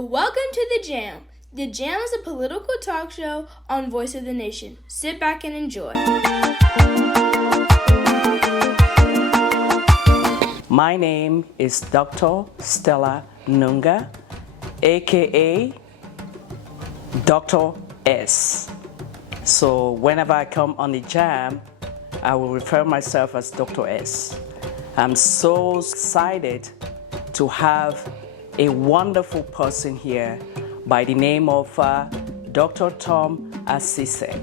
Well, welcome to The Jam. The Jam is a political talk show on Voice of the Nation. Sit back and enjoy. My name is Dr. Stella Nunga, aka Dr. S. So whenever I come on The Jam, I will refer myself as Dr. S. I'm so excited to have a wonderful person here by the name of Dr. Tom Asise.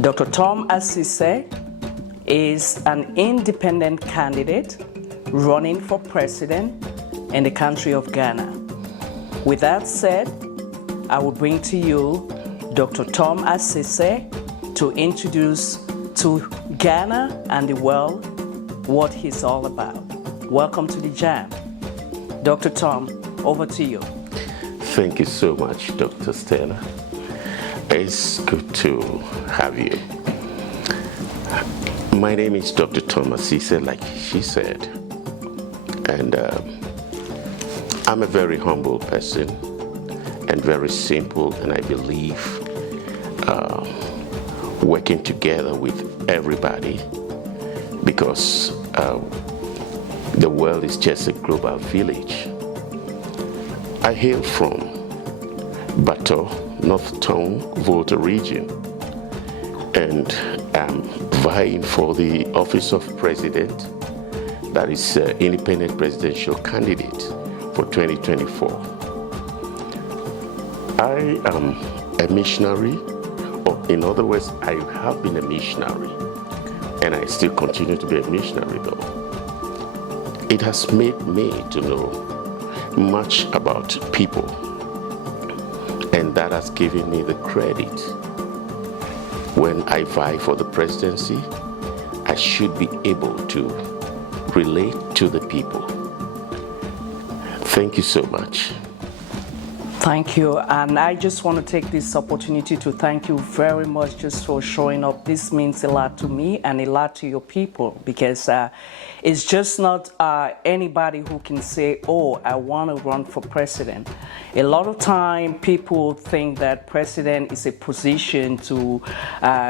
Dr. Tom Asise is an independent candidate running for president in the country of Ghana. With that said, I will bring to you Dr. Tom Asise to introduce to Ghana and the world what he's all about. Welcome to The Jam. Dr. Tom, over to you. Thank you so much, Dr. Stella. It's good to have you. My name is Dr. Tom Asise, like she said, and I'm a very humble person and very simple, and I believe working together with everybody, because the world is just a global village. I hail from Bato, North Tongue, Volta region, and I'm vying for the office of president, that is independent presidential candidate for 2024. I am a missionary, or in other words, I have been a missionary, and I still continue to be a missionary though. It has made me to know much about people, and that has given me the credit. When I vie for the presidency, I should be able to relate to the people. Thank you so much. Thank you, and I just want to take this opportunity to thank you very much just for showing up. This means a lot to me and a lot to your people, because it's just not anybody who can say, oh, I want to run for president. A lot of time people think that president is a position to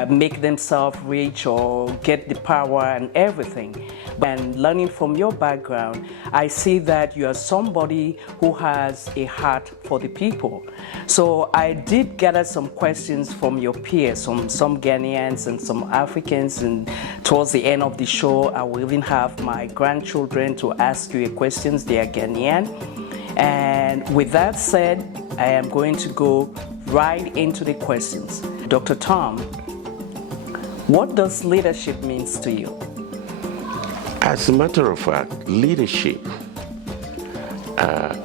make themselves rich or get the power and everything. And learning from your background, I see that you are somebody who has a heart for the people. So I did gather some questions from your peers, from some Ghanaians and some Africans, and towards the end of the show, I will even have my grandchildren to ask you questions. They are Ghanaian. And with that said, I am going to go right into the questions. Dr. Tom, what does leadership means to you? As a matter of fact, leadership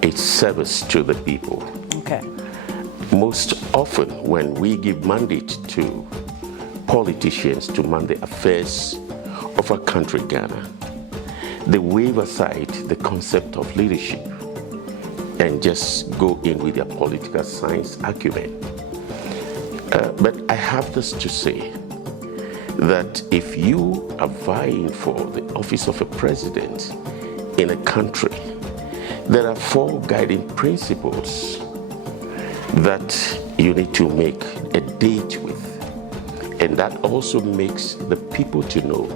is service to the people. Okay. Most often when we give mandate to politicians to man the affairs of our country, Ghana, they wave aside the concept of leadership and just go in with their political science acumen. But I have this to say, that if you are vying for the office of a president in a country, there are 4 guiding principles that you need to make a date with. And that also makes the people to know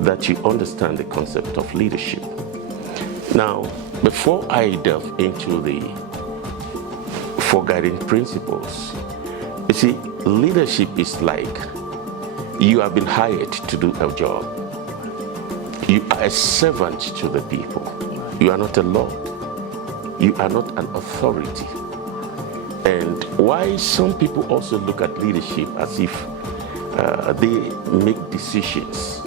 that you understand the concept of leadership. Now, before I delve into the 4 guiding principles, you see, leadership is like you have been hired to do a job. You are a servant to the people. You are not a lord. You are not an authority. And why some people also look at leadership as if they make decisions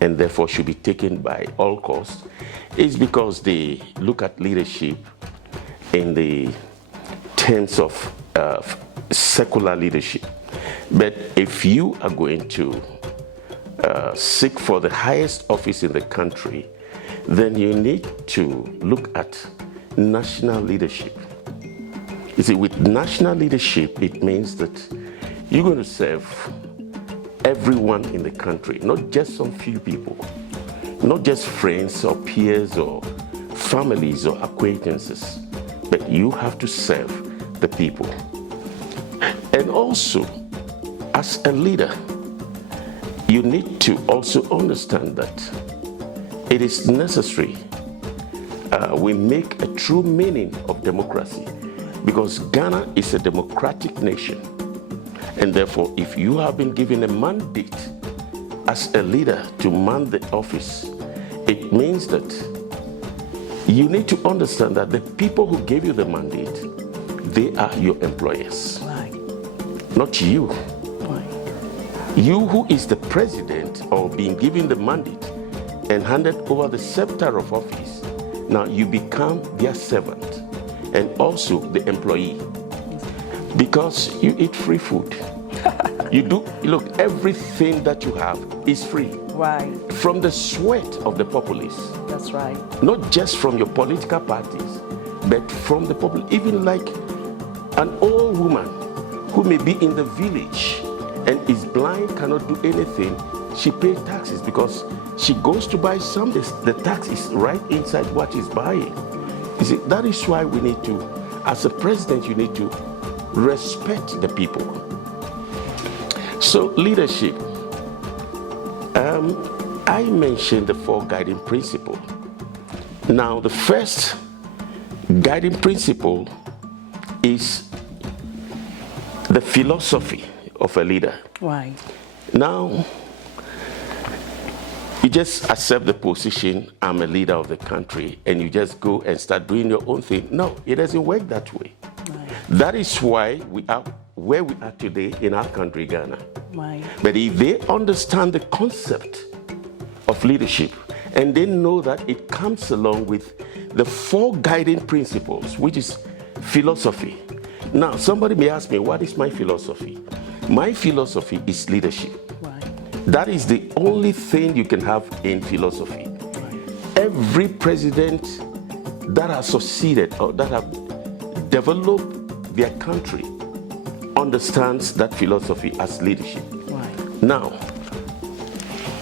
and therefore should be taken by all costs is because they look at leadership in the terms of secular leadership. But if you are going to seek for the highest office in the country, then you need to look at national leadership. You see, with national leadership, it means that you're going to serve everyone in the country, not just some few people, not just friends or peers or families or acquaintances, but you have to serve the people. And also, as a leader, you need to also understand that it is necessary we make a true meaning of democracy, because Ghana is a democratic nation. And therefore, if you have been given a mandate as a leader to man the office, it means that you need to understand that the people who gave you the mandate, they are your employers, Right. not you. Right. You who is the president or being given the mandate and handed over the scepter of office, now you become their servant and also the employee, because you eat free food. You do, look, everything that you have is free. Right. From the sweat of the populace, That's right. not just from your political parties, but from the public. Even like an old woman who may be in the village and is blind, cannot do anything, she pays taxes because she goes to buy something. The tax is right inside what she's buying. You see, that is why we need to, as a president, you need to respect the people. So leadership, I mentioned the 4 guiding principles. Now, the first guiding principle is the philosophy of a leader. Right. Now, you just accept the position, I'm a leader of the country, and you just go and start doing your own thing. No, it doesn't work that way. Right. That is why we are where we are today in our country, Ghana. Right. But if they understand the concept of leadership and they know that it comes along with the 4 guiding principles, which is philosophy. Now, somebody may ask me, what is my philosophy? My philosophy is leadership. Right. That is the only thing you can have in philosophy. Right. Every president that has succeeded or that have developed their country understands that philosophy as leadership. Right. Now,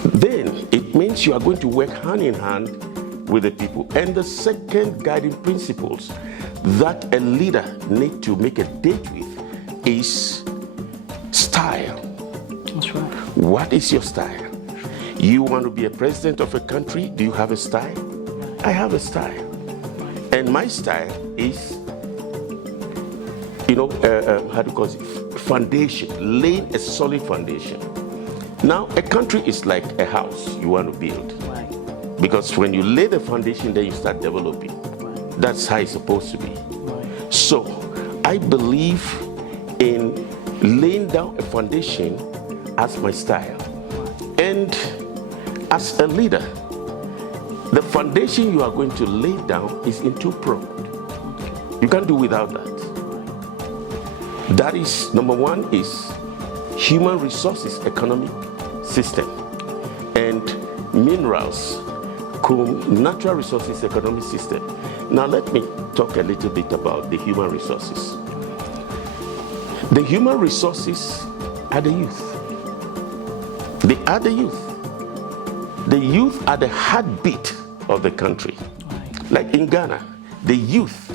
then it means you are going to work hand in hand with the people. And the second guiding principles that a leader needs to make a date with is style. That's right. What is your style? You want to be a president of a country? Do you have a style? Right. I have a style. And my style is, how do you call it? Foundation, laying a solid foundation. Now, a country is like a house you want to build. Right. Because when you lay the foundation, then you start developing. Right. That's how it's supposed to be. Right. So, I believe in laying down a foundation as my style. And as a leader, the foundation you are going to lay down is in 2-pronged. You can't do without that. That is, number 1 is human resources economic system, and minerals, natural resources economic system. Now let me talk a little bit about the human resources. The human resources are the youth. They are the youth. The youth are the heartbeat of the country. Right. Like in Ghana, the youth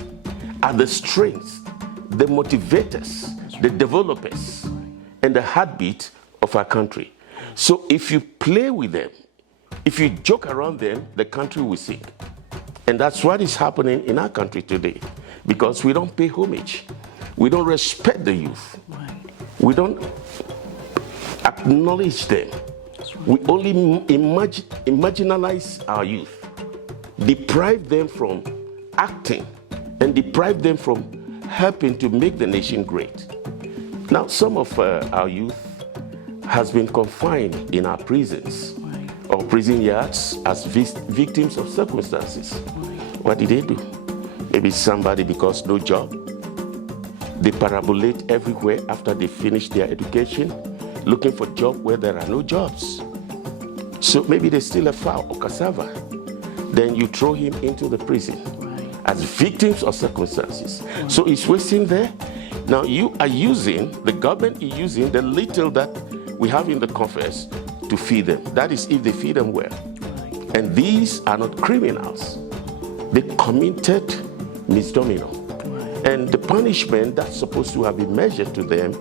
are the strengths, the motivators, the developers, and the heartbeat of our country. So if you play with them, if you joke around them, the country will sink. And that's what is happening in our country today, because we don't pay homage. We don't respect the youth. Right. We don't acknowledge them. We only marginalize our youth, deprive them from acting, and deprive them from helping to make the nation great. Now, some of our youth has been confined in our prisons or prison yards as victims of circumstances. What did they do? Maybe somebody because no job. They parabolate everywhere after they finish their education, looking for job where there are no jobs. So maybe they steal a fowl or cassava. Then you throw him into the prison as victims of circumstances. So he's wasting there. Now you are using, the government is using the little that we have in the coffers to feed them. That is if they feed them well. And these are not criminals. They committed misdemeanor. And the punishment that's supposed to have been measured to them,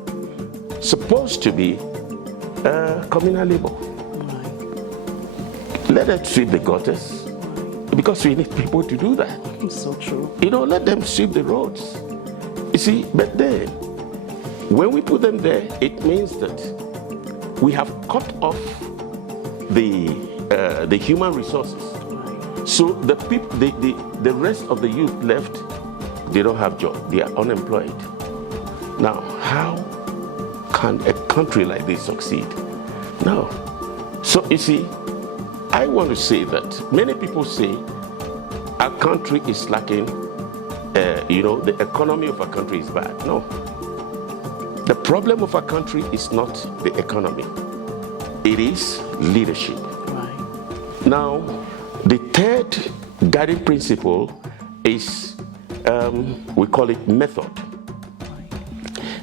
supposed to be communal labor. Let them sweep the gutters, because we need people to do that. It's so true. You know, let them sweep the roads. You see, but then, when we put them there, it means that we have cut off the human resources. So the people, the rest of the youth left, they don't have job. They are unemployed. Now, how can a country like this succeed? No. So you see, I want to say that many people say our country is lacking, the economy of our country is bad. No. The problem of our country is not the economy. It is leadership. Right. Now, the third guiding principle is, we call it method.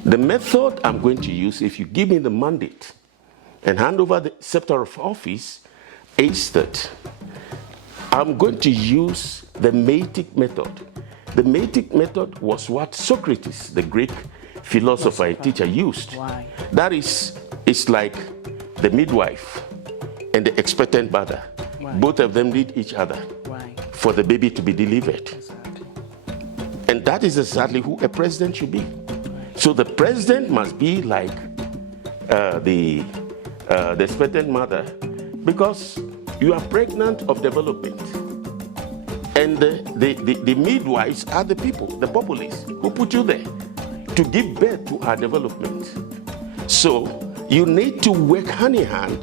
The method I'm going to use, if you give me the mandate and hand over the scepter of office, is that I'm going to use the Metic method. The Metic method was what Socrates, the Greek philosopher and teacher, used. Why? That is, it's like the midwife and the expectant mother. Right. Both of them need each other Right. for the baby to be delivered. Exactly. And that is exactly who a president should be. So the president must be like the expectant mother, because you are pregnant of development. And the midwives are the people, the populace, who put you there to give birth to our development. So you need to work hand in hand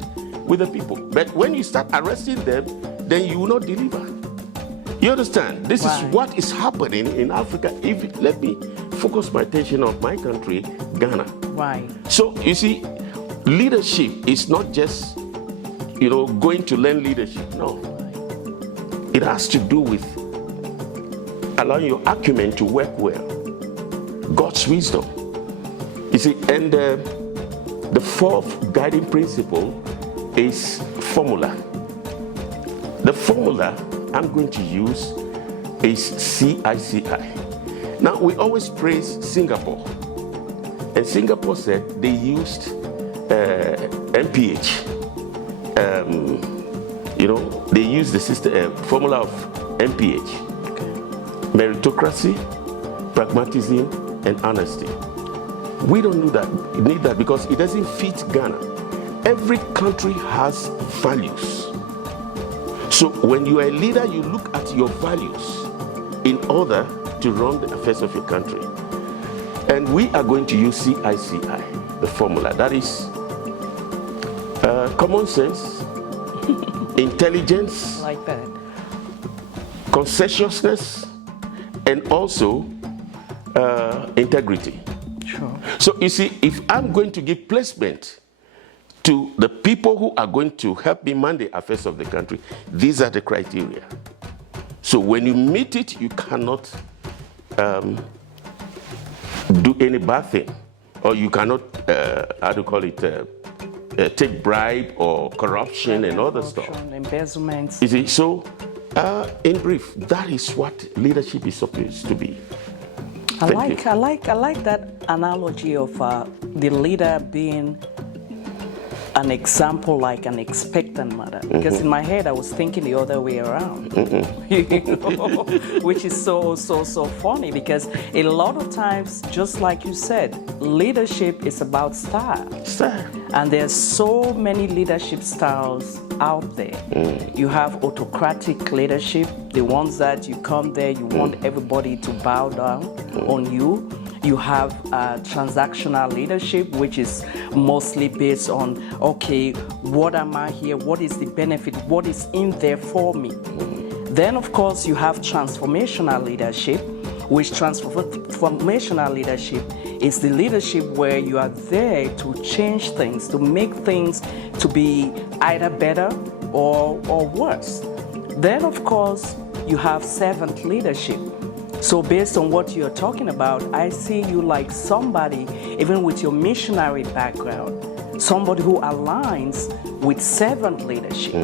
with the people. But when you start arresting them, then you will not deliver. You understand? This is what is happening in Africa. Let me focus my attention on my country, Ghana. Right. So you see, leadership is not just, going to learn leadership. No. It has to do with allowing your acumen to work well. God's wisdom. You see, and the fourth guiding principle is formula. The formula I'm going to use is CICI. Now, we always praise Singapore. And Singapore said they used MPH. They used the system, formula of MPH. Meritocracy, pragmatism, and honesty. We don't need that because it doesn't fit Ghana. Every country has values. So when you are a leader, you look at your values in order to run the affairs of your country. And we are going to use CICI, the formula. That is common sense, intelligence, Like that. conscientiousness, and also integrity. Sure. So you see, if I'm going to give placement to the people who are going to help me man the affairs of the country, these are the criteria. So when you meet it, you cannot do any bad thing, or you cannot, take bribe or corruption and other stuff. Embezzlement. You see, so in brief, that is what leadership is supposed to be. I like that analogy of the leader being an example, like an expectant mother. Because in my head, I was thinking the other way around, which is so funny. Because a lot of times, just like you said, leadership is about style. And there's so many leadership styles out there. You have autocratic leadership, the ones that you come there, you want everybody to bow down on you. You have transactional leadership, which is mostly based on, okay, what am I here? What is the benefit? What is in there for me? Then, of course, you have transformational leadership, which transformational leadership is the leadership where you are there to change things, to make things to be either better or worse. Then, of course, you have servant leadership. So based on what you're talking about, I see you like somebody, even with your missionary background, somebody who aligns with servant leadership.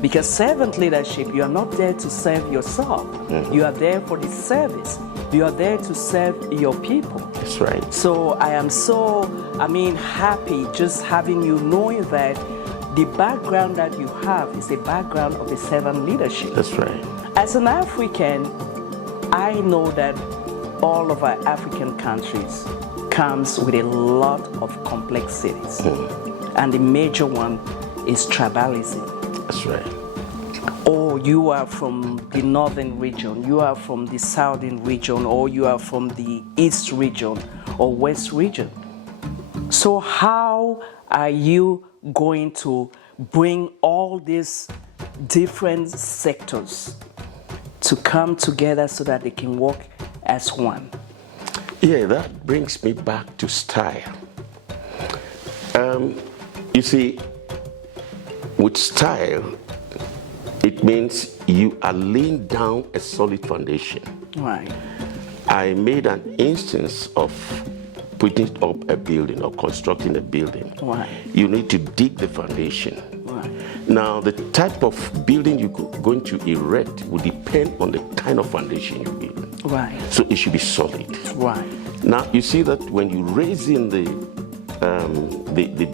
Because servant leadership, you are not there to serve yourself. You are there for the service You are there to serve your people. That's right. So I am so, happy just having you, knowing that the background that you have is a background of a servant leadership. That's right. As an African, I know that all of our African countries comes with a lot of complexities. And the major one is tribalism. That's right. Oh, you are from the northern region, you are from the southern region, or you are from the east region or west region. So how are you going to bring all these different sectors to come together so that they can work as one? Yeah, that brings me back to style. You see, with style, it means you are laying down a solid foundation. Right. I made an instance of putting up a building or constructing a building. Right. You need to dig the foundation. Right. Now, the type of building you're going to erect will depend on the kind of foundation you build. Right. So it should be solid. Right. Now, you see that when you raise in the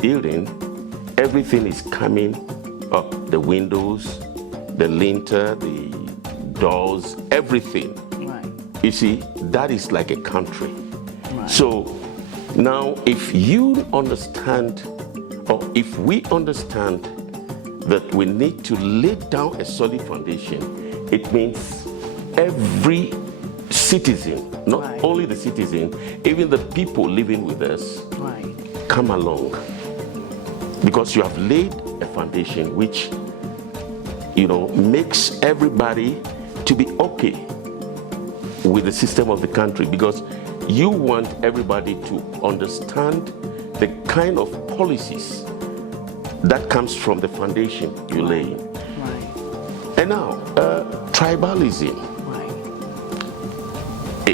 building, everything is coming up, the windows, the lintel, the doors, everything. Right. You see, that is like a country. Right. So now if you understand, or if we understand that we need to lay down a solid foundation, it means every citizen, not Right. only the citizen, even the people living with us, Right. come along. Because you have laid a foundation which, makes everybody to be okay with the system of the country, because you want everybody to understand the kind of policies that comes from the foundation you lay. Right. And now, tribalism Right.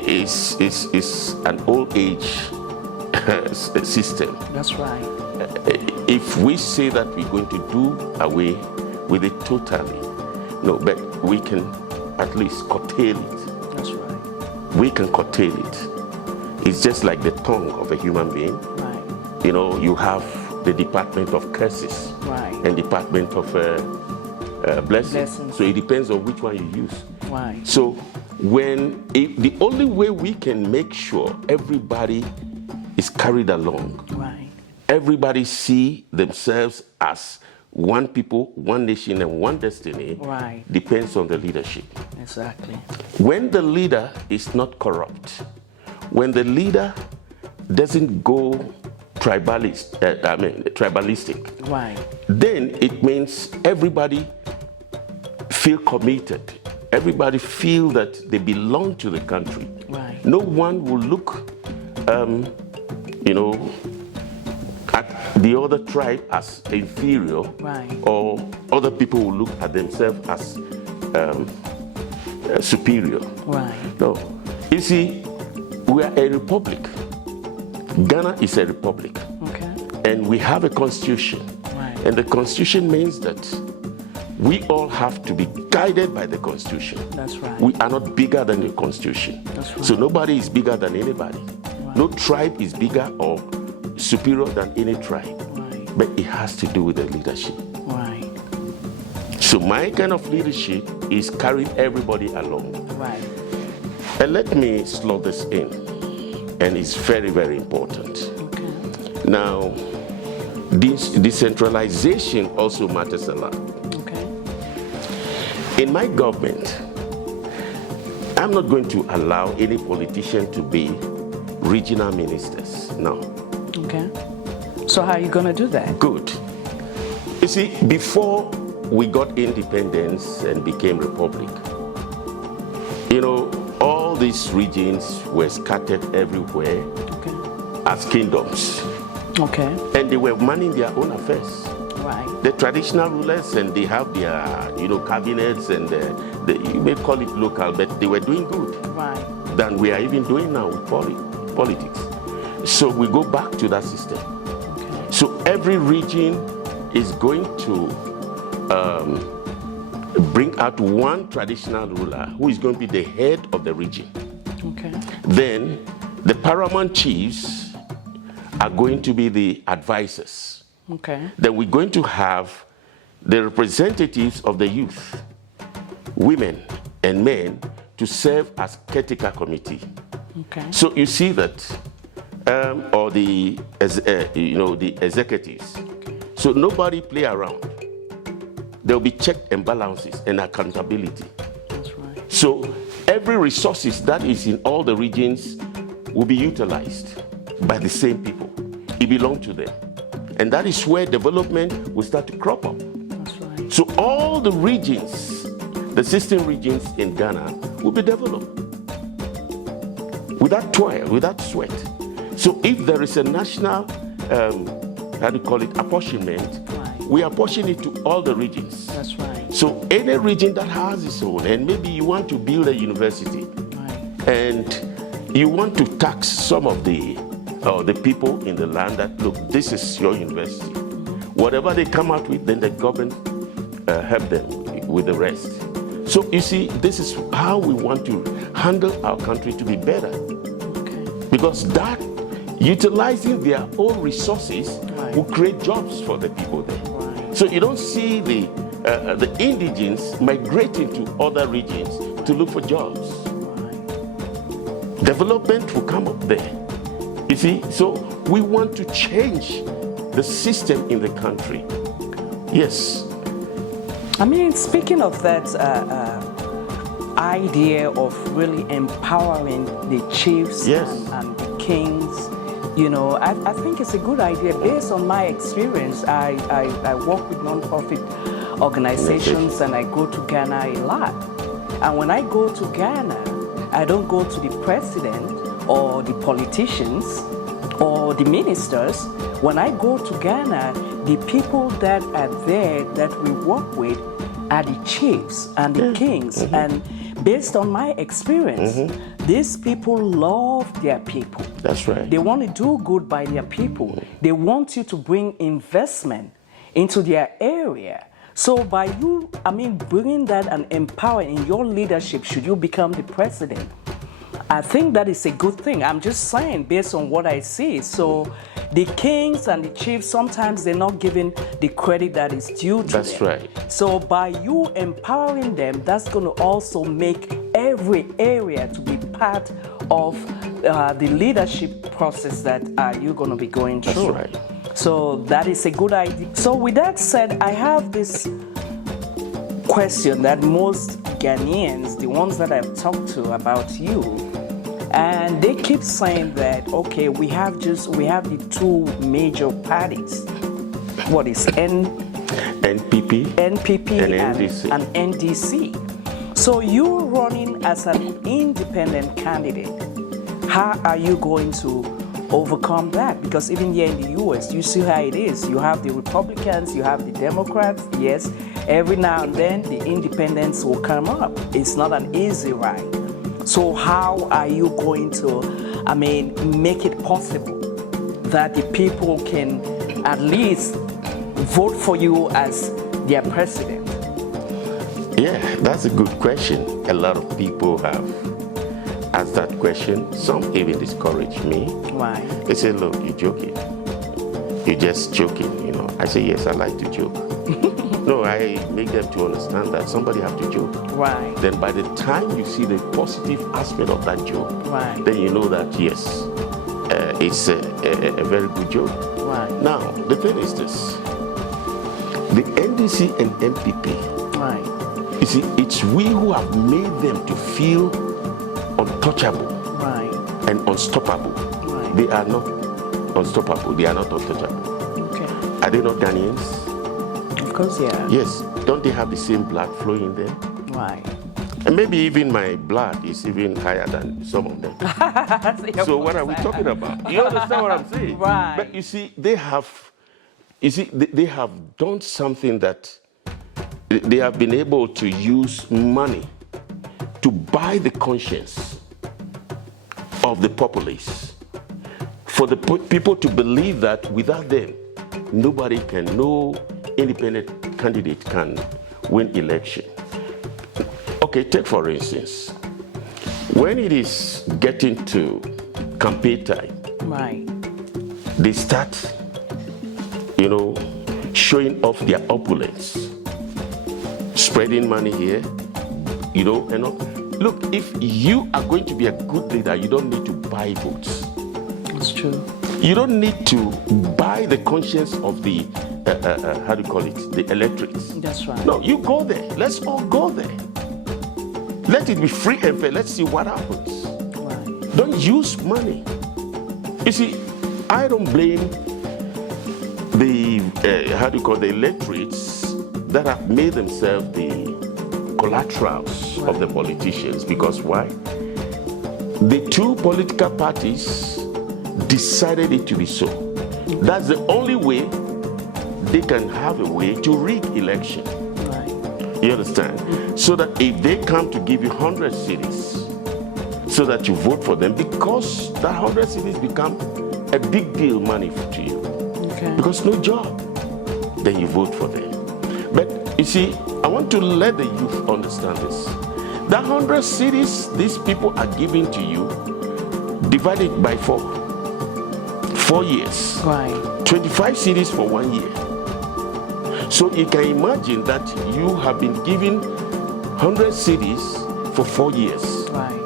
is an old age system. That's right. If we say that we're going to do away with it totally, no, but we can at least curtail it. That's right. We can curtail it. It's just like the tongue of a human being. Right. You have the department of curses Right. and department of blessings. Blessings. So it depends on which one you use. Right. So the only way we can make sure everybody is carried along, Right. everybody see themselves as one people, one nation, and one destiny, Right. depends on the leadership. Exactly. When the leader is not corrupt, when the leader doesn't go tribalistic, Right. then it means everybody feel committed. Everybody feel that they belong to the country. Right. No one will look, at the other tribe as inferior, Right. or other people will look at themselves as superior. Right. No. You see, we are a republic. Ghana is a republic. Okay. And we have a constitution. Right. And the constitution means that we all have to be guided by the constitution. That's right. We are not bigger than the constitution. That's right. So nobody is bigger than anybody. Right. No tribe is bigger or superior than any tribe. Right. But it has to do with the leadership. Right. So my kind of leadership is carrying everybody along. Right. And let me slot this in. And it's very, very important. Okay. Now, this decentralization also matters a lot. Okay. In my government, I'm not going to allow any politician to be regional ministers. No. Okay. So how are you going to do that? Good. You see, before we got independence and became republic, all these regions were scattered everywhere Okay. as kingdoms. Okay. And they were manning their own affairs. Right. The traditional rulers, and they have their, cabinets, and you may call it local, but they were doing good Right. than we are even doing now with politics. So we go back to that system. Okay. So every region is going to bring out one traditional ruler who is going to be the head of the region. Okay. Then the paramount chiefs are going to be the advisors. Okay. Then we're going to have the representatives of the youth, women and men, to serve as caretaker committee. Okay. So you see that, or the the executives. So nobody play around. There will be check and balances and accountability. That's right. So every resources that is in all the regions will be utilized by the same people. It belongs to them. And that is where development will start to crop up. That's right. So all the regions, the 16 regions in Ghana, will be developed without toil, without sweat. So if there is a national, apportionment, Right. we apportion it to all the regions. That's right. So any region that has its own, and maybe you want to build a university, Right. and you want to tax some of the people in the land that, look, this is your university. Whatever they come out with, then the government help them with the rest. So you see, this is how we want to handle our country to be better. Okay. Because that, utilizing their own resources, Right. will create jobs for the people there. Right. So you don't see the indigents migrating to other regions to look for jobs. Right. Development will come up there. You see, so we want to change the system in the country. Yes. I mean, speaking of that idea of really empowering the chiefs Yes. and the kings, you know, I think it's a good idea. Based on my experience, I work with non-profit organizations and I go to Ghana a lot. And when I go to Ghana, I don't go to the president or the politicians or the ministers. When I go to Ghana, the people that are there that we work with are the chiefs and the kings. And based on my experience, these people love their people. That's right. They want to do good by their people. They want you to bring investment into their area. So by you, bringing that and empowering in your leadership, should you become the president, I think that is a good thing. I'm just saying based on what I see. So the kings and the chiefs, sometimes they're not given the credit that is due to them. That's right. So by you empowering them, that's going to also make every area to be part of the leadership process that you're going to be going through. That's right. So that is a good idea. So with that said, I have this question that most Ghanaians, the ones that I've talked to about you, and they keep saying that, okay, we have the two major parties. What is NPP and NDC. and NDC. So you're running as an independent candidate. How are you going to overcome that? Because even here in the US, you see how it is. You have the Republicans, you have the Democrats. Yes, every now and then the independents will come up. It's not an easy ride. So how are you going to, make it possible that the people can at least vote for you as their president? Yeah, that's a good question. A lot of people have asked that question. Some even discourage me. Why? They say, look, you're joking. You're just joking, you know. I say, yes, I like to joke. No, I make them to understand that somebody have to joke. Right. Then by the time you see the positive aspect of that joke, Right. then you know that, yes, it's a very good joke. Right. Now, the thing is this. The NDC and MPP, Right. you see, it's we who have made them to feel untouchable Right. and unstoppable. Right. They are not unstoppable. They are not untouchable. Okay. Are they not Ghanaians? Of course, yeah. Yes. Don't they have the same blood flowing in them? Right. And maybe even my blood is even higher than some of them. So what are we talking about? You understand what I'm saying? Right. But you see, they have done something that they have been able to use money to buy the conscience of the populace. For the people to believe that without them, no independent candidate can win election. Okay, take for instance, When it is getting to campaign time, Right. they start, showing off their opulence, spreading money here, and all. Look, if you are going to be a good leader, you don't need to buy votes. That's true. You don't need to buy the conscience of the, the electorate. That's right. No, you go there. Let's all go there. Let it be free and fair. Let's see what happens. Right. Don't use money. You see, I don't blame the, the electorates that have made themselves the collaterals of the politicians. Because why? The two political parties decided it to be so. That's the only way they can have a way to rig election. Right. You understand? So that if they come to give you 100 cities, so that you vote for them, because that 100 cities become a big deal money to you. Okay. Because no job, then you vote for them. But you see, I want to let the youth understand this. That 100 cities these people are giving to you, divided by 4 years. Right. 25 cities for 1 year. So you can imagine that you have been given 100 cities for 4 years. Right.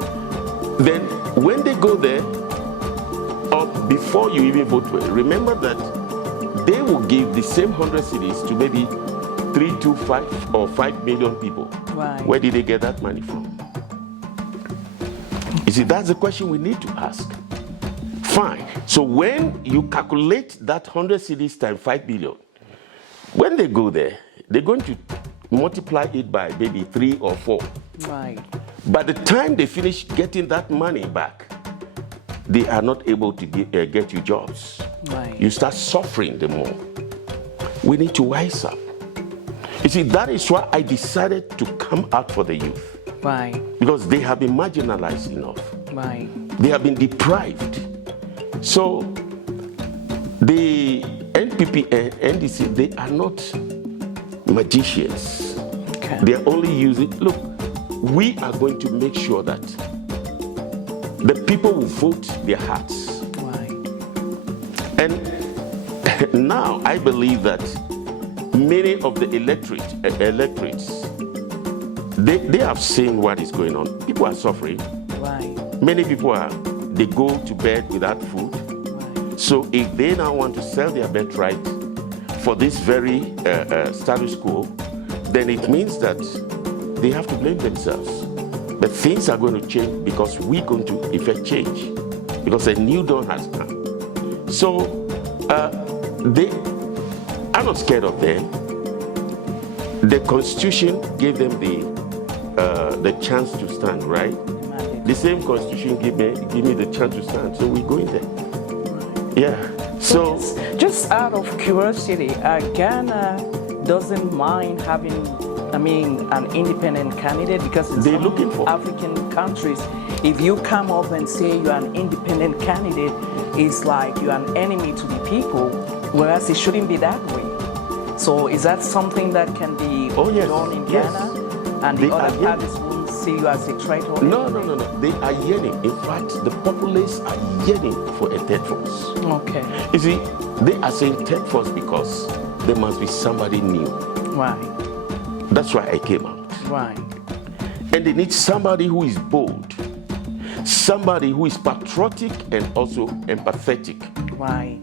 Then when they go there, or before you even vote for it, remember that they will give the same 100 cities to maybe 3 to 5 or 5 million people. Right. Where did they get that money from? You see, that's the question we need to ask. Fine. So when you calculate that 100 cities times 5 billion, when they go there, they're going to multiply it by maybe 3 or 4. Right. By the time they finish getting that money back, they are not able to get you jobs. Right. You start suffering the more. We need to wise up. You see, that is why I decided to come out for the youth. Right. Because they have been marginalized enough. Right. They have been deprived. So the NPP and NDC, they are not magicians. Okay. They are only using, look, we are going to make sure that the people will vote their hearts. Right. And now I believe that many of the electorates, they have seen what is going on. People are suffering. Right. Many people they go to bed without food. Right. So if they now want to sell their birthright for this very status quo, then it means that they have to blame themselves. But things are going to change because we're going to effect change, because a new dawn has come. So I'm not scared of them. The Constitution gave them the chance to stand, right? The same Constitution give me the chance to stand, so we're going there. Yeah. So just out of curiosity, Ghana doesn't mind having, an independent candidate, because in They're some looking for African countries, if you come up and say you're an independent candidate, it's like you're an enemy to the people, whereas it shouldn't be that way. So is that something that can be done in Ghana? And the other parties won't see you as a traitor? No. They are yearning. In fact, the populace are yearning for a third force. Okay. You see, they are saying third force because there must be somebody new. Right. That's why I came out. Right. And they need somebody who is bold, somebody who is patriotic and also empathetic. Right.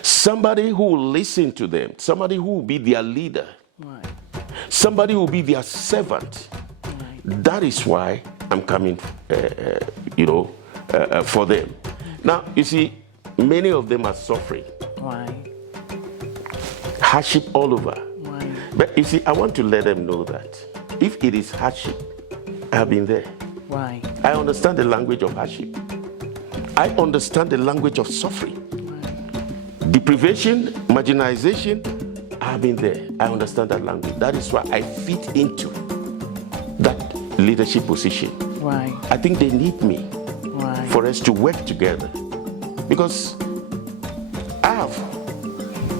Somebody who will listen to them, somebody who will be their leader, Right. somebody who will be their servant. Right. That is why I'm coming, for them. Now, you see, many of them are suffering. Right. Hardship all over. Right. But you see, I want to let them know that if it is hardship, I have been there. Right. I understand the language of hardship. I understand the language of suffering. Deprivation, marginalization, I have been there. I understand that language. That is why I fit into that leadership position. Right. I think they need me for us to work together. Because I have,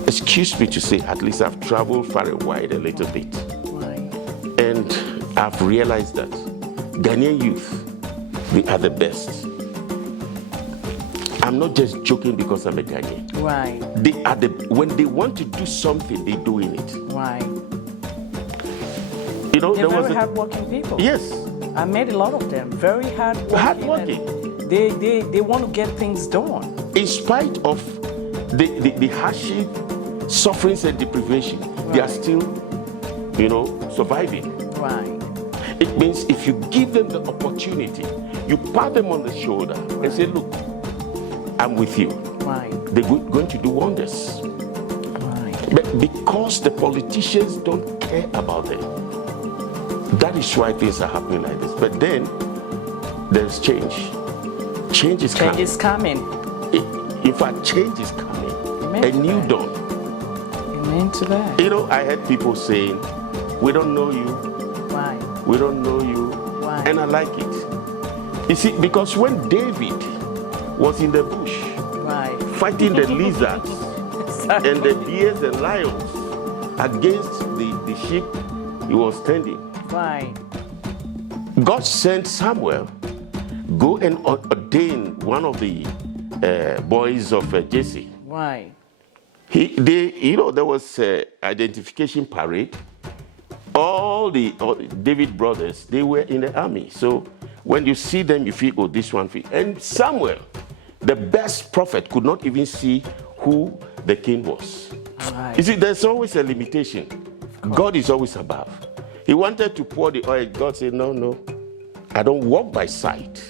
excuse me to say, at least I've traveled far and wide a little bit. Right. And I've realized that Ghanaian youth They are the best. I'm not just joking because I'm a Ghanaian. Right. They are when they want to do something, they're doing it. Right. You know, They're there was very hardworking people. Yes. I met a lot of them. Very hardworking. Hardworking. They want to get things done. In spite of the hardship, sufferings, and deprivation, they are still, surviving. Right. It means if you give them the opportunity, you pat them on the shoulder and say, look, I'm with you. Right. They're going to do wonders. Right. But because the politicians don't care about them, that is why things are happening like this. But then there's change. Change is coming. Change is coming. In fact, change is coming. Amen. A new dawn. Amen to that. I heard people saying, we don't know you. Right. We don't know you. Right. And I like it. You see, because when David was in the bush, right, fighting the lizards exactly. and the bears and lions against the sheep he was tending, right, God sent Samuel, go and ordain one of the boys of Jesse. right. There was identification parade. All the David brothers, they were in the army. So when you see them, you feel, oh, this one feel. And Samuel, the best prophet, could not even see who the king was. Right. You see, there's always a limitation. God is always above. He wanted to pour the oil. God said, no, I don't walk by sight.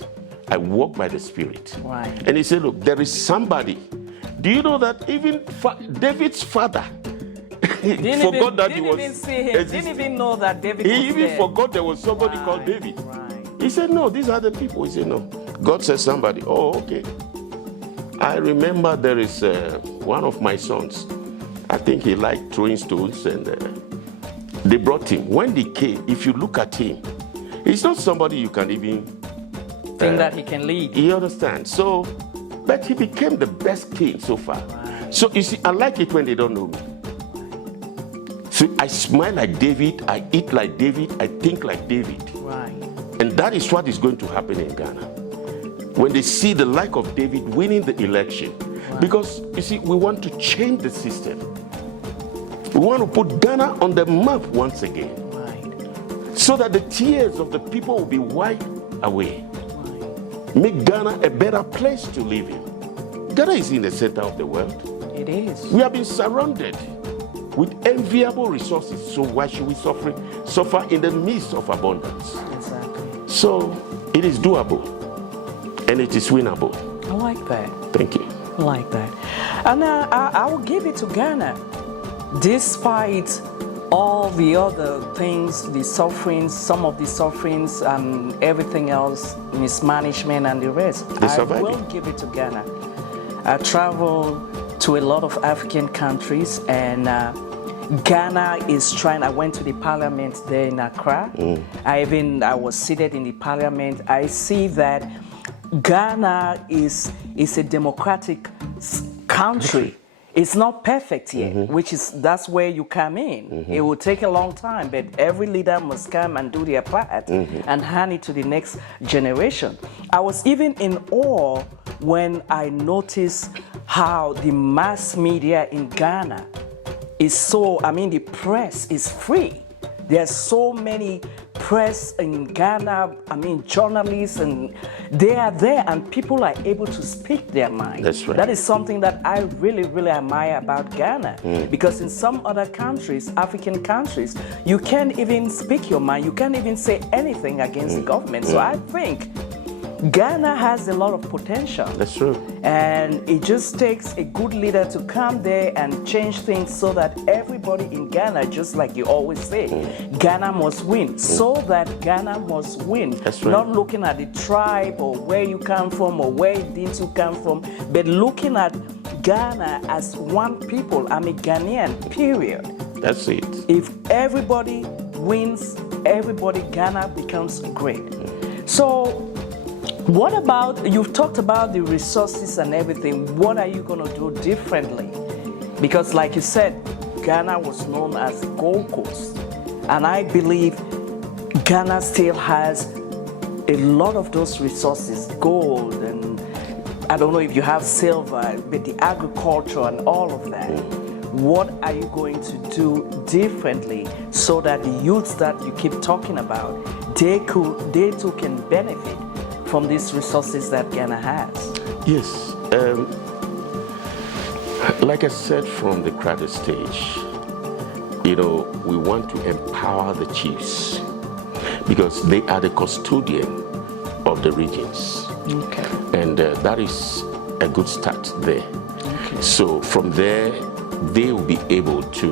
I walk by the Spirit. Right. And he said, look, there is somebody. Do you know that even David's father forgot that he was... Didn't even see him. Didn't even know that David was He even there. forgot there was somebody Right, called David. right. He said, no, these are the people. He said, no. God said somebody. Oh, okay. I remember there is one of my sons. I think he liked throwing stones, and they brought him. When they came, if you look at him, he's not somebody you can even... think that he can lead. You understand? So, but he became the best king so far. Right. So, you see, I like it when they don't know me. So, I smile like David, I eat like David, I think like David. Right. And that is what is going to happen in Ghana. When they see the like of David winning the election. Right. Because, you see, we want to change the system. We want to put Ghana on the map once again. Right. So that the tears of the people will be wiped away. Right. Make Ghana a better place to live in. Ghana is in the center of the world. It is. We have been surrounded with enviable resources. So why should we suffer in the midst of abundance? Exactly. So it is doable and it is winnable. I like that. Thank you. I like that. And I will give it to Ghana. Despite all the other things, the sufferings, some of the sufferings and everything else, mismanagement and the rest, I will give it to Ghana. I travel to a lot of African countries, and Ghana is trying. I went to the parliament there in Accra. I was seated in the parliament. I see that Ghana is a democratic country. It's not perfect yet, that's where you come in. It will take a long time, but every leader must come and do their part and hand it to the next generation. I was even in awe when I noticed how the mass media in Ghana is the press is free. There's so many press in Ghana, journalists, and they are there, and people are able to speak their mind. That's right. That is something that I really, really admire about Ghana. Because in some other countries, African countries, you can't even speak your mind. You can't even say anything against the government. So I think Ghana has a lot of potential. That's true. And it just takes a good leader to come there and change things so that everybody in Ghana, just like you always say, Ghana must win. So that Ghana must win. That's right. Not looking at the tribe or where you come from or where didn't you come from, but looking at Ghana as one people. I'm a Ghanaian, period. That's it. If everybody wins, Ghana becomes great. So, what about, you've talked about the resources and everything. What are you going to do differently? Because like you said, Ghana was known as Gold Coast. And I believe Ghana still has a lot of those resources, gold, and I don't know if you have silver, but the agriculture and all of that. What are you going to do differently so that the youths that you keep talking about, they too can benefit from these resources that Ghana has? Yes. Like I said from the cradle stage, we want to empower the chiefs because they are the custodian of the regions. Okay. And that is a good start there. Okay. So from there, they will be able to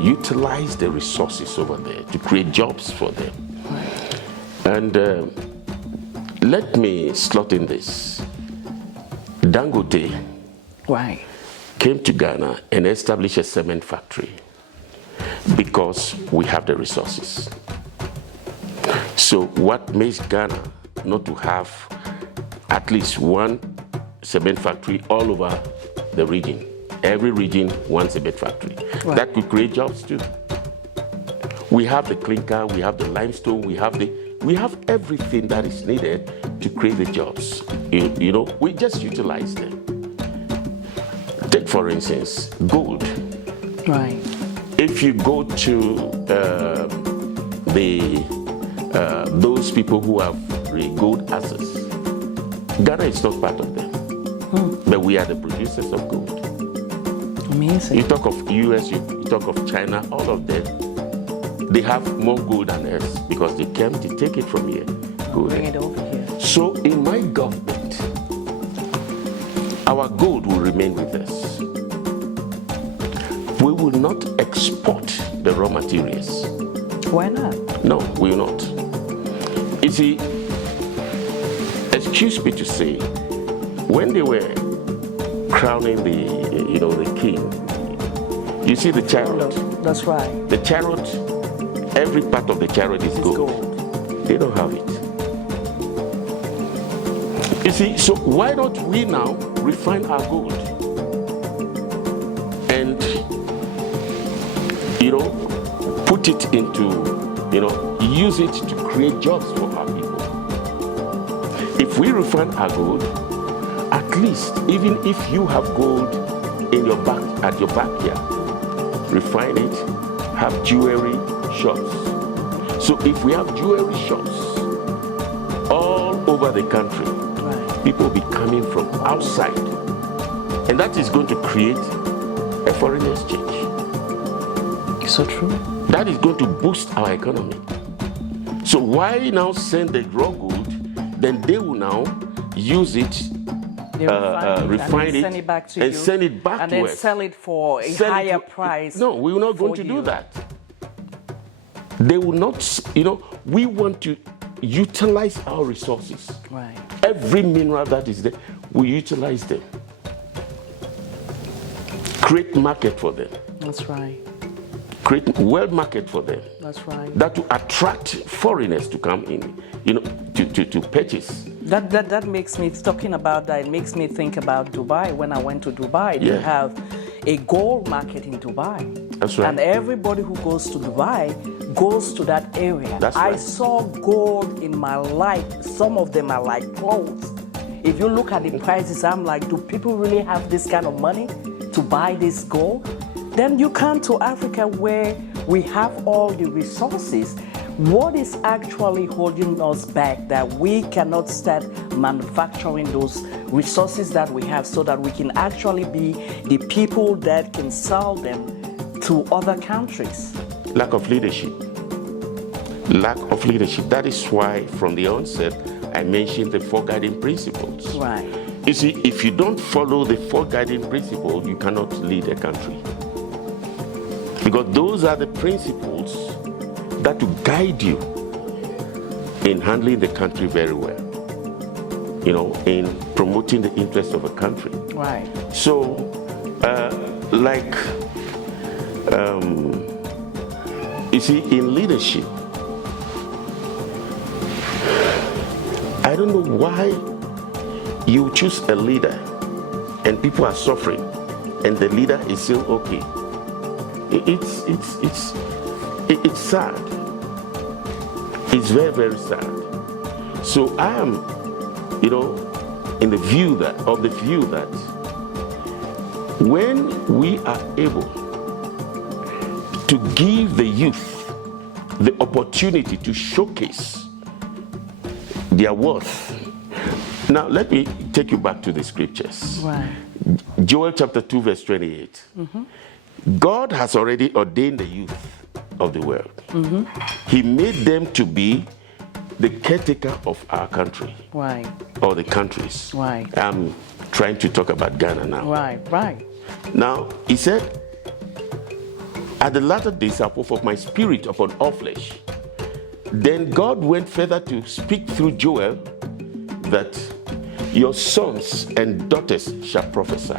utilize the resources over there to create jobs for them. Right. And let me slot in this. Dangote Right. came to Ghana and established a cement factory because we have the resources. So what makes Ghana not to have at least one cement factory all over the region? Every region, one cement factory. Right. That could create jobs too. We have the clinker, we have the limestone, we have everything that is needed to create the jobs. We just utilize them. Take for instance, gold. Right. If you go to those people who have gold assets, Ghana is not part of them. But we are the producers of gold. Amazing. You talk of US, you talk of China, all of them, they have more gold than us because they came to take it from here. Bring it over here. So in my government, our gold will remain with us. We will not export the raw materials. Why not? No, we will not. You see, excuse me to say, when they were crowning the king, you see the chariot. That's right. The chariot, every part of the chariot is gold. They don't have it. You see, so why don't we now refine our gold and put it into, use it to create jobs for our people. If we refine our gold, at least even if you have gold in your at your backyard, refine it, have jewelry shops. So if we have jewelry shops all over the country, people will be coming from outside, and that is going to create a foreign exchange. So true. That is going to boost our economy. So why now send the raw gold? Then they will now use it, refine it, send it back to and you, send it back and to then us. sell it for a higher price. No, we are not going to do that. They will not. We want to utilize our resources. Right. Every mineral that is there, we utilize them. Create market for them. That's right. Create world market for them. That's right. That to attract foreigners to come in, to purchase. That makes me, talking about that, it makes me think about Dubai. When I went to Dubai, they have a gold market in Dubai. That's right. And everybody who goes to Dubai goes to that area. That's right. I saw gold in my life. Some of them are like clothes. If you look at the prices, I'm like, do people really have this kind of money to buy this gold? Then you come to Africa where we have all the resources. What is actually holding us back that we cannot start manufacturing those resources that we have so that we can actually be the people that can sell them to other countries? Lack of leadership. Lack of leadership. That is why from the onset I mentioned the 4 guiding principles. Right. You see, if you don't follow the 4 guiding principles, you cannot lead a country. Because those are the principles that will guide you in handling the country very well, in promoting the interests of a country. Right. So, you see, in leadership, I don't know why you choose a leader and people are suffering and the leader is still okay. It's sad. It's very, very sad. So I am, in the view that when we are able to give the youth the opportunity to showcase their worth. Now, let me take you back to the scriptures. Right. Joel chapter 2, verse 28. God has already ordained the youth of the world. He made them to be the caretaker of our country. Right. Or the countries. Right. I'm trying to talk about Ghana now. Right. Now, he said, at the latter days I'll pour forth my spirit upon all flesh. Then God went further to speak through Joel that your sons and daughters shall prophesy.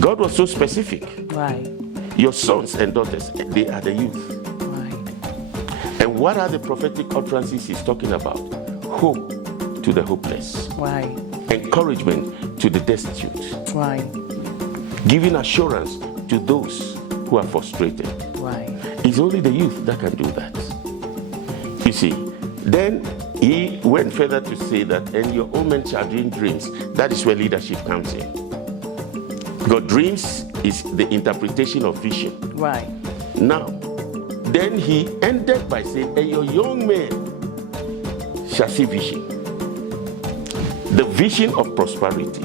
God was so specific. Right. Your sons and daughters, they are the youth. Right. And what are the prophetic utterances he's talking about? Hope to the hopeless. Right. Encouragement to the destitute. Right. Giving assurance to those who are frustrated. Right. It's only the youth that can do that. You see, then he went further to say that, and your old men shall dream dreams. That is where leadership comes in. Because dreams is the interpretation of vision. Right. Now, then he ended by saying, and your young men shall see vision. The vision of prosperity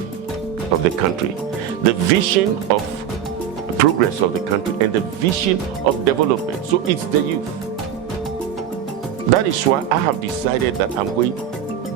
of the country, the vision of progress of the country, and the vision of development. So it's the youth. That is why I have decided that I'm going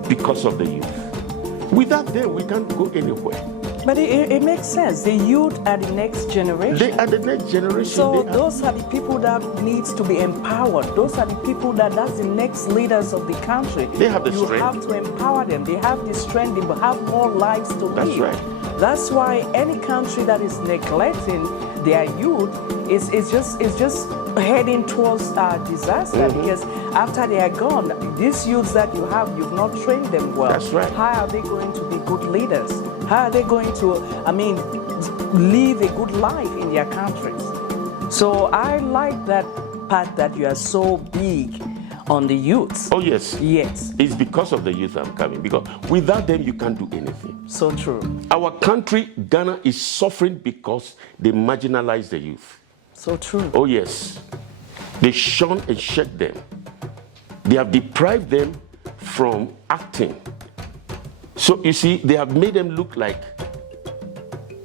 because of the youth. Without them, we can't go anywhere. But it makes sense. The youth are the next generation. They are the next generation. So those are the people that needs to be empowered. Those are the people that's the next leaders of the country. They have the strength. You have to empower them. They have the strength. They have more lives to live. That's right. That's why any country that is neglecting their youth is just heading towards disaster. Because after they are gone, these youths that you have, you've not trained them well. That's right. How are they going to be good leaders? How are they going to, live a good life in their countries? So I like that part that you are so big on the youth. Oh, yes. Yes. It's because of the youth I'm coming. Because without them, you can't do anything. So true. Our country, Ghana, is suffering because they marginalize the youth. So true. Oh, yes. They shun and shake them. They have deprived them from acting. So, you see, they have made them look like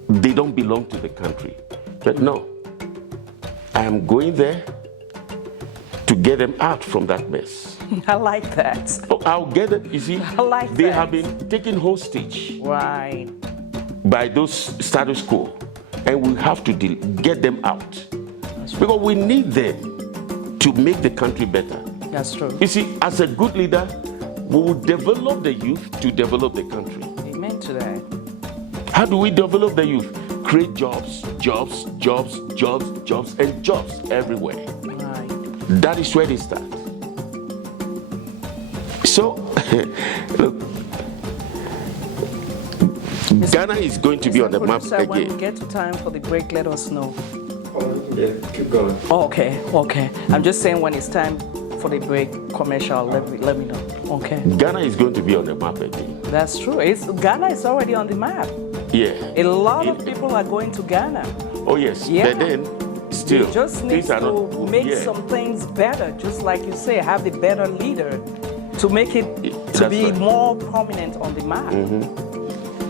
they don't belong to the country. But no, I am going there to get them out from that mess. I like that. Oh, I'll get them. You see, I like they that. have been taken hostage Right. by those status quo, and we have to get them out. Because we need them to make the country better. That's true. You see, as a good leader, we will develop the youth to develop the country. Amen to that. How do we develop the youth? Create jobs everywhere. Right. That is where they start. So, look, Ghana is going to be on the map Producer, when we again. get to time for the break, let us know. Yeah, keep going. Oh, okay. I'm just saying when it's time for the break commercial, let me know. Okay. Ghana is going to be on the map again. That's true. Ghana is already on the map. Yeah. A lot of people are going to Ghana. Oh, yes. Yeah. But then, still, You just need things are to not, make yeah. some things better, just like you say, have the better leader to make it to That's be right. more prominent on the map.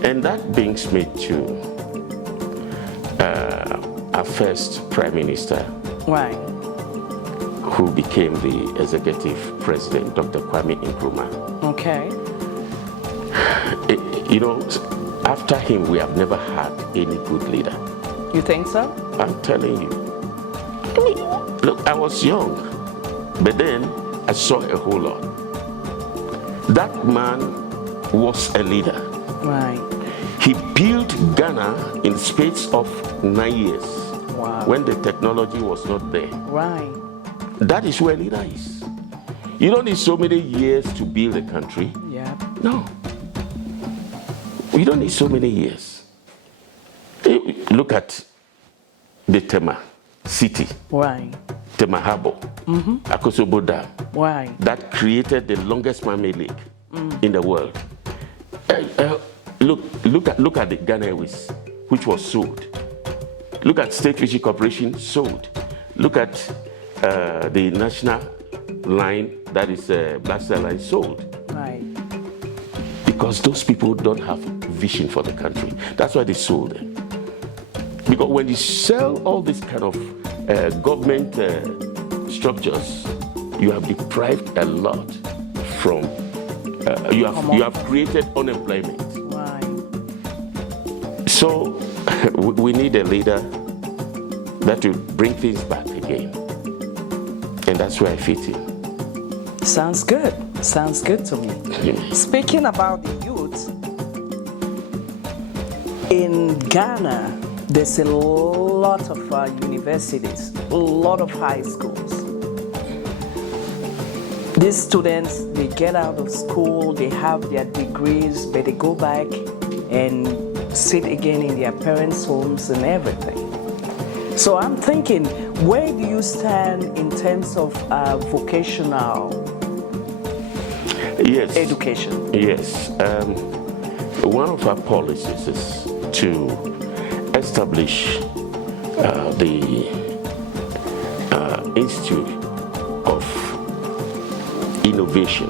And that brings me to our first Prime Minister, Right. who became the executive president, Dr. Kwame Nkrumah. Okay. After him, we have never had any good leader. You think so? I'm telling you. Look, I was young, but then I saw a whole lot. That man was a leader. Right. He built Ghana in the space of 9 years. Wow. When the technology was not there. Right. That is where a leader is. You don't need so many years to build a country. Yeah. No. You don't need so many years. Look at the Tema city, Right. Tema Harbor. Akosobo Dam, Why? that created the longest man-made lake in the world. Look at the Ghana Airways, which was sold. Look at State Fishing Corporation, sold. Look at the national line, that is Black Star Line, sold. Right. Because those people don't have vision for the country. That's why they sold them. Because when you sell all this kind of government structures, you have deprived a lot from, you have created unemployment. Right. So we need a leader that will bring things back again. And that's where I fit in. Sounds good. Sounds good to me. Yeah. Speaking about the youth, in Ghana, there's a lot of universities, a lot of high schools. These students, they get out of school, they have their degrees, but they go back and sit again in their parents' homes and everything. So I'm thinking, where do you stand in terms of vocational Yes. education? Yes. One of our policies is to establish the Institute of Innovation.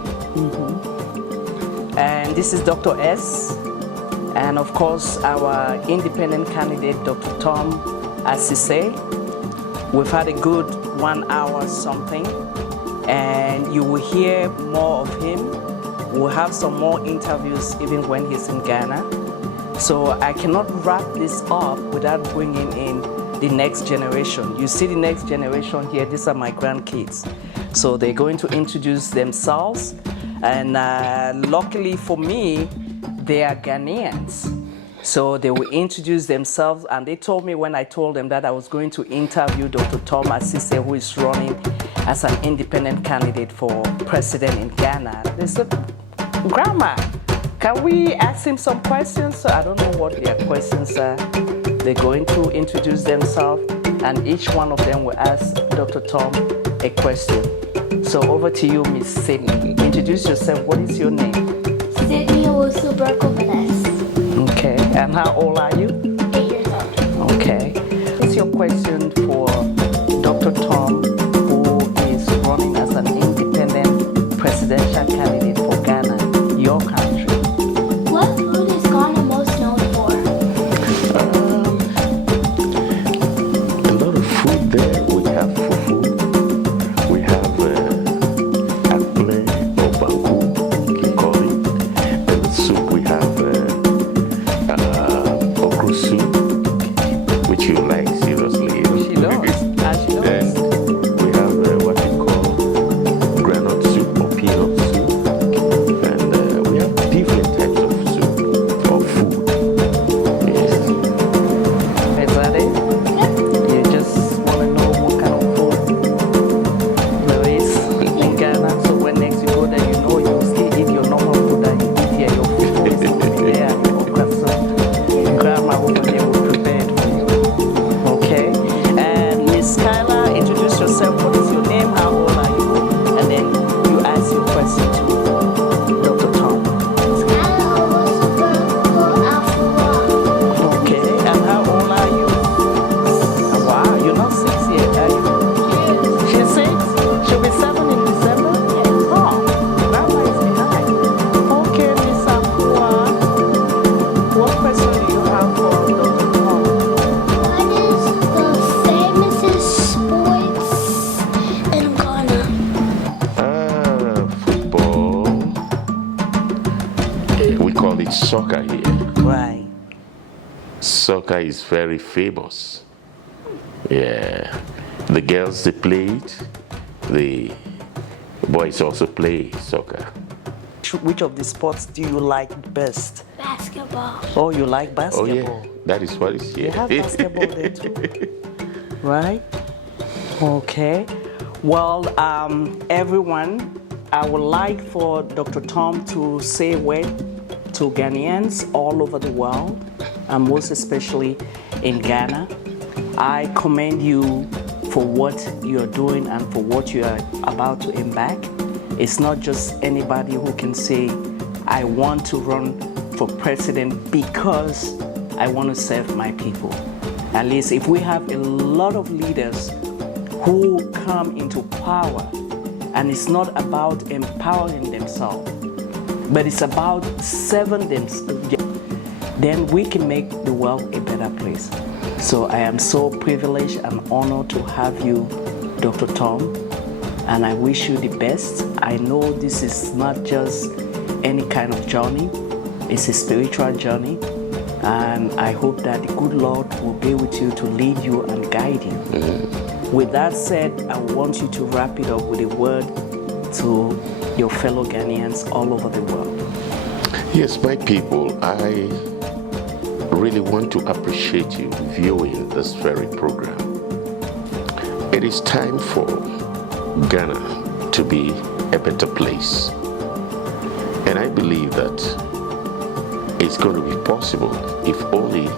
And this is Dr. S. And of course, our independent candidate, Dr. Tom Asise. We've had a good 1 hour something, and you will hear more of him. We'll have some more interviews even when he's in Ghana. So I cannot wrap this up without bringing in the next generation. You see the next generation here, these are my grandkids. So they're going to introduce themselves, and luckily for me, they are Ghanaians. So they will introduce themselves, and they told me when I told them that I was going to interview Dr. Tom Asise, who is running as an independent candidate for president in Ghana. They said, Grandma, can we ask him some questions? So I don't know what their questions are. They're going to introduce themselves, and each one of them will ask Dr. Tom a question. So over to you, Miss Sydney. Introduce yourself. What is your name? Sydney Owusu Berkovanes, Okay. And how old are you? 8 years old. Okay. What's your question for Dr. Tom, who is running as an independent presidential candidate for Ghana, your country? What food is Ghana most known for? A lot of food there. We have fufu, we have akple or banku, we call it. And the soup, we have okra soup, which you like seriously. She does. And she And does. we have what we call granite soup or peanut soup. And we have different types of soup or food. Yes. Is that it? You just want to know what kind of food there is in Ghana. So when next you go there, you know you'll still eat your normal food that you eat here. Your food is already there. Your okra soup. Grandma over there will prepare it for you. Okay. And Miss Skylar, introduce yourself. What is your name? How old are you? And then you ask your question to Dr. Tom. Skylar Owusu Berkovanes. Okay. And how old are you? Wow, you're not 6 yet, are you? She's 6? She'll be 7 in December? Oh, Grandma is behind. Okay, Miss Akua, what question do you have for Dr. Tom? What is the famous sports in Ghana? Football. We call it soccer here. Right. Soccer is very famous. Yeah. The girls, they play it. The boys also play soccer. Which of the sports do you like best? Basketball. Oh, you like Oh, basketball? yeah. That is what is You here. have basketball there too. Right? Okay. Well, everyone, I would like for Dr. Tom to say a word to Ghanaians all over the world, and most especially in Ghana. I commend you for what you're doing and for what you are about to embark. It's not just anybody who can say, I want to run for president because I want to serve my people. At least if we have a lot of leaders who come into power, and it's not about empowering themselves, but it's about serving them, then we can make the world a better place. So I am so privileged and honored to have you, Dr. Tom, and I wish you the best. I know this is not just any kind of journey, it's a spiritual journey, and I hope that the good Lord will be with you to lead you and guide you. With that said, I want you to wrap it up with a word to your fellow Ghanaians all over the world. Yes, my people, I really want to appreciate you viewing this very program. It is time for Ghana to be a better place. And I believe that it's going to be possible if only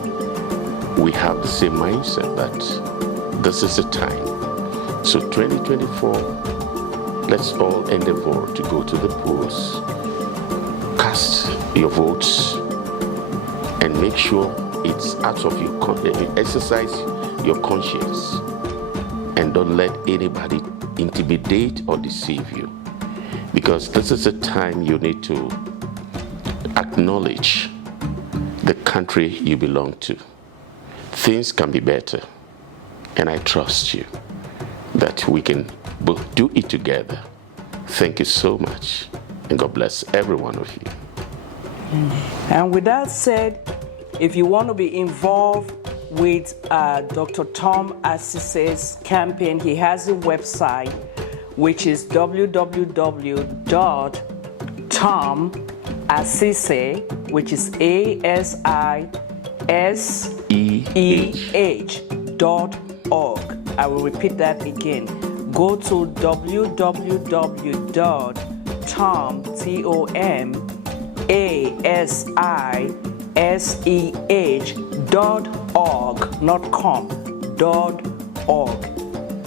we have the same mindset that this is the time. So 2024, let's all endeavor to go to the polls, cast your votes, and make sure it's out of your exercise your conscience, and don't let anybody intimidate or deceive you, because this is a time you need to acknowledge the country you belong to. Things can be better, and I trust you that we can both do it together. Thank you so much, and God bless every one of you. And with that said, if you want to be involved with Dr. Tom Asise's campaign, he has a website which is www.tomasiseh, which is ASISEH.org. I will repeat that again. Go to www.tomasiseh.org, not com, .org.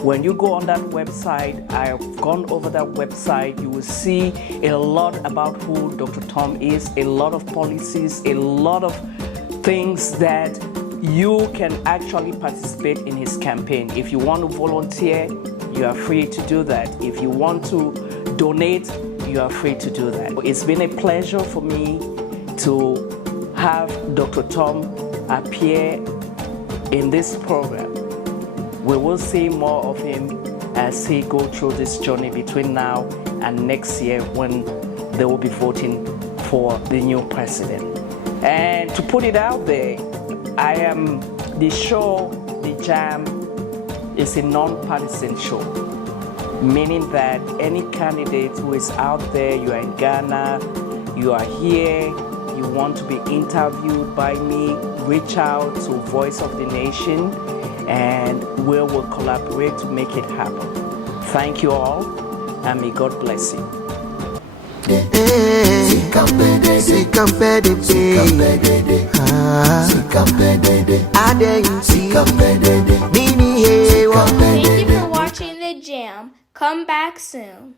When you go on that website, I have gone over that website, you will see a lot about who Dr. Tom is, a lot of policies, a lot of things that you can actually participate in his campaign. If you want to volunteer, you are free to do that. If you want to donate, you are free to do that. It's been a pleasure for me to have Dr. Tom appear in this program. We will see more of him as he goes through this journey between now and next year when they will be voting for the new president. And to put it out there, the show, The Jam, is a non-partisan show, meaning that any candidate who is out there, you are in Ghana, you are here, you want to be interviewed by me, reach out to Voice of the Nation, and we will collaborate to make it happen. Thank you all, and may God bless you. Thank you for watching The Jam. Come back soon.